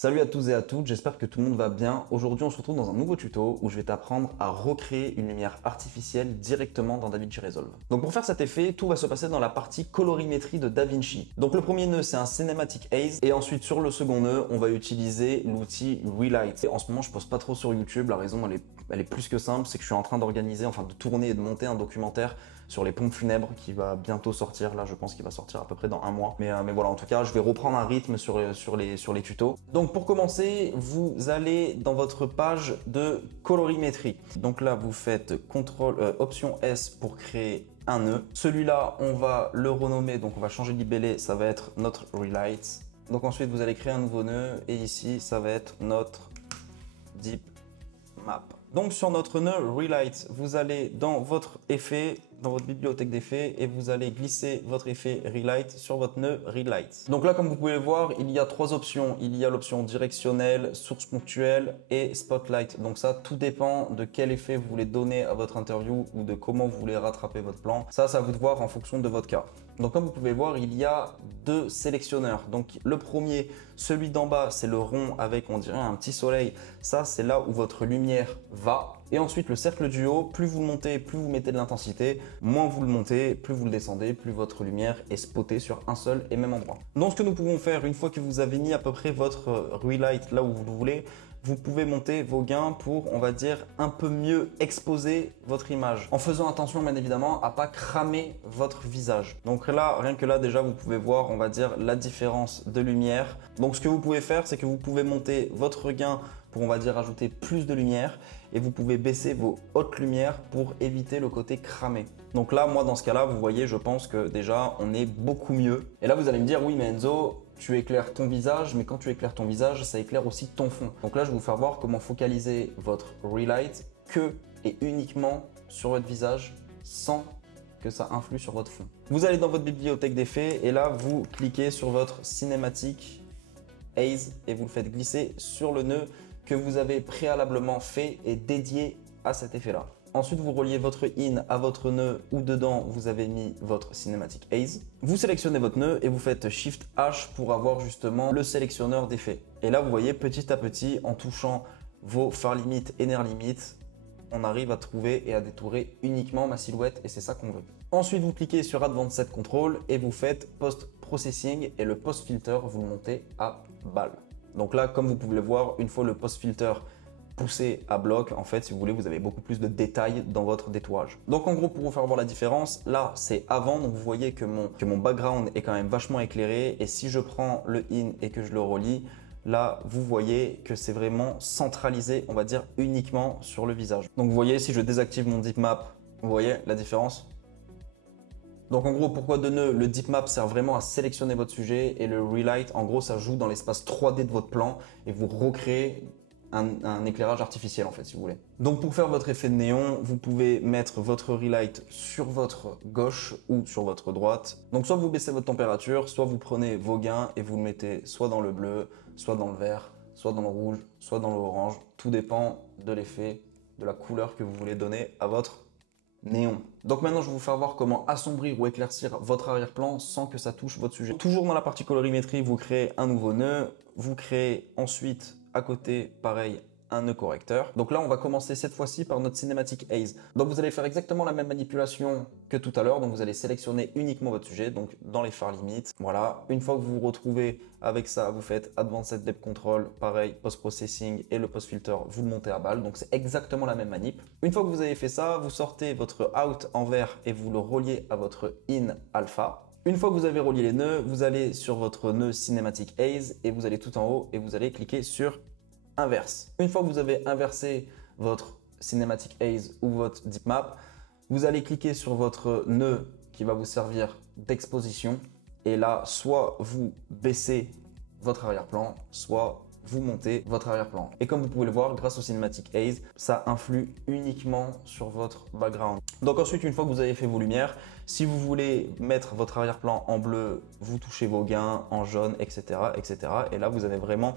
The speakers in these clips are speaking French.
Salut à tous et à toutes, j'espère que tout le monde va bien. Aujourd'hui, on se retrouve dans un nouveau tuto où je vais t'apprendre à recréer une lumière artificielle directement dans DaVinci Resolve. Donc pour faire cet effet, tout va se passer dans la partie colorimétrie de DaVinci. Donc le premier nœud, c'est un Cinematic Haze et ensuite sur le second nœud, on va utiliser l'outil Relight. Et en ce moment, je poste pas trop sur YouTube, la raison elle est plus que simple, c'est que je suis en train d'organiser, enfin de tourner et de monter un documentaire sur les pompes funèbres qui va bientôt sortir. Là, je pense qu'il va sortir à peu près dans un mois. Mais voilà, en tout cas, je vais reprendre un rythme sur les tutos. Donc pour commencer, vous allez dans votre page de colorimétrie. Donc là, vous faites Option S pour créer un nœud. Celui-là, on va le renommer, donc on va changer de libellé, ça va être notre Relight. Donc ensuite, vous allez créer un nouveau nœud et ici, ça va être notre Deep Map. Donc sur notre nœud Relight, vous allez dans votre effet, dans votre bibliothèque d'effets et vous allez glisser votre effet Relight sur votre nœud Relight. Donc là, comme vous pouvez le voir, il y a trois options. Il y a l'option directionnelle, source ponctuelle et spotlight. Donc ça, tout dépend de quel effet vous voulez donner à votre interview ou de comment vous voulez rattraper votre plan. Ça à vous de voir en fonction de votre cas. Donc comme vous pouvez voir, il y a deux sélectionneurs. Donc le premier, celui d'en bas, c'est le rond avec, on dirait, un petit soleil. Ça, c'est là où votre lumière va. Et ensuite, le cercle du haut, plus vous le montez, plus vous mettez de l'intensité, moins vous le montez, plus vous le descendez, plus votre lumière est spotée sur un seul et même endroit. Donc ce que nous pouvons faire, une fois que vous avez mis à peu près votre Relight là où vous le voulez, vous pouvez monter vos gains pour, on va dire, un peu mieux exposer votre image. En faisant attention, bien évidemment, à pas cramer votre visage. Donc là, rien que là, déjà, vous pouvez voir, on va dire, la différence de lumière. Donc ce que vous pouvez faire, c'est que vous pouvez monter votre gain pour, on va dire, ajouter plus de lumière et vous pouvez baisser vos hautes lumières pour éviter le côté cramé. Donc là, moi, dans ce cas-là, vous voyez, je pense que déjà, on est beaucoup mieux. Et là, vous allez me dire, oui, mais Enzo, tu éclaires ton visage, mais quand tu éclaires ton visage, ça éclaire aussi ton fond. Donc là, je vais vous faire voir comment focaliser votre Relight que et uniquement sur votre visage sans que ça influe sur votre fond. Vous allez dans votre bibliothèque d'effets et là, vous cliquez sur votre Cinematic Haze et vous le faites glisser sur le nœud que vous avez préalablement fait et dédié à cet effet-là. Ensuite, vous reliez votre in à votre nœud où dedans vous avez mis votre Cinematic Haze. Vous sélectionnez votre nœud et vous faites Shift H pour avoir justement le sélectionneur d'effets. Et là, vous voyez petit à petit, en touchant vos Far Limit et Near Limit, on arrive à trouver et à détourer uniquement ma silhouette et c'est ça qu'on veut. Ensuite, vous cliquez sur Advanced Control et vous faites Post Processing et le Post Filter, vous le montez à balle. Donc là, comme vous pouvez le voir, une fois le Post Filter poussé à bloc, en fait, si vous voulez, vous avez beaucoup plus de détails dans votre détourage. Donc en gros, pour vous faire voir la différence, là, c'est avant, donc vous voyez que mon background est quand même vachement éclairé et si je prends le in et que je le relie, là, vous voyez que c'est vraiment centralisé, on va dire, uniquement sur le visage. Donc vous voyez, si je désactive mon Deep Map, vous voyez la différence? Donc en gros, pourquoi de nœud? Le Deep Map sert vraiment à sélectionner votre sujet et le Relight, en gros, ça joue dans l'espace 3D de votre plan et vous recréez un éclairage artificiel en fait, si vous voulez. Donc pour faire votre effet de néon, vous pouvez mettre votre Relight sur votre gauche ou sur votre droite. Donc soit vous baissez votre température, soit vous prenez vos gains et vous le mettez soit dans le bleu, soit dans le vert, soit dans le rouge, soit dans l'orange. Tout dépend de l'effet, de la couleur que vous voulez donner à votre néon. Donc maintenant, je vais vous faire voir comment assombrir ou éclaircir votre arrière-plan sans que ça touche votre sujet. Toujours dans la partie colorimétrie, vous créez un nouveau nœud. Vous créez ensuite, à côté, pareil, un nœud correcteur. Donc là, on va commencer cette fois-ci par notre Cinematic Haze. Donc vous allez faire exactement la même manipulation que tout à l'heure. Donc vous allez sélectionner uniquement votre sujet, donc dans les Far Limit. Voilà, une fois que vous vous retrouvez avec ça, vous faites Advanced Depth Control, pareil, Post Processing et le Post Filter, vous le montez à balle. Donc c'est exactement la même manip. Une fois que vous avez fait ça, vous sortez votre Out en vert et vous le reliez à votre In Alpha. Une fois que vous avez relié les nœuds, vous allez sur votre nœud Cinematic Haze et vous allez tout en haut et vous allez cliquer sur Inverse. Une fois que vous avez inversé votre Cinematic Haze ou votre Deep Map, vous allez cliquer sur votre nœud qui va vous servir d'exposition et là, soit vous baissez votre arrière-plan, soit vous montez votre arrière-plan. Et comme vous pouvez le voir, grâce au Cinematic Haze, ça influe uniquement sur votre background. Donc ensuite, une fois que vous avez fait vos lumières, si vous voulez mettre votre arrière-plan en bleu, vous touchez vos gains en jaune, etc., etc. Et là, vous avez vraiment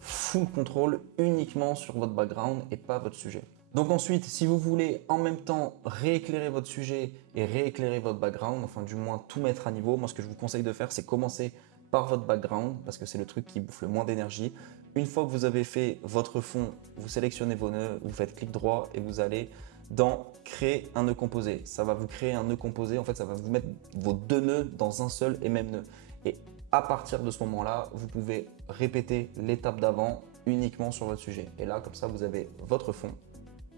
full contrôle uniquement sur votre background et pas votre sujet. Donc ensuite, si vous voulez en même temps rééclairer votre sujet et rééclairer votre background, enfin du moins tout mettre à niveau, moi ce que je vous conseille de faire, c'est commencer par votre background parce que c'est le truc qui bouffe le moins d'énergie. Une fois que vous avez fait votre fond, vous sélectionnez vos nœuds, vous faites clic droit et vous allez dans créer un nœud composé. Ça va vous créer un nœud composé, en fait ça va vous mettre vos deux nœuds dans un seul et même nœud. Et à partir de ce moment-là, vous pouvez répéter l'étape d'avant uniquement sur votre sujet. Et là, comme ça, vous avez votre fond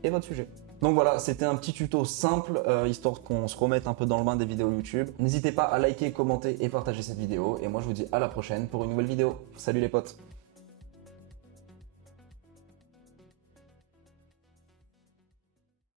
et votre sujet. Donc voilà, c'était un petit tuto simple, histoire qu'on se remette un peu dans le bain des vidéos YouTube. N'hésitez pas à liker, commenter et partager cette vidéo. Et moi, je vous dis à la prochaine pour une nouvelle vidéo. Salut les potes!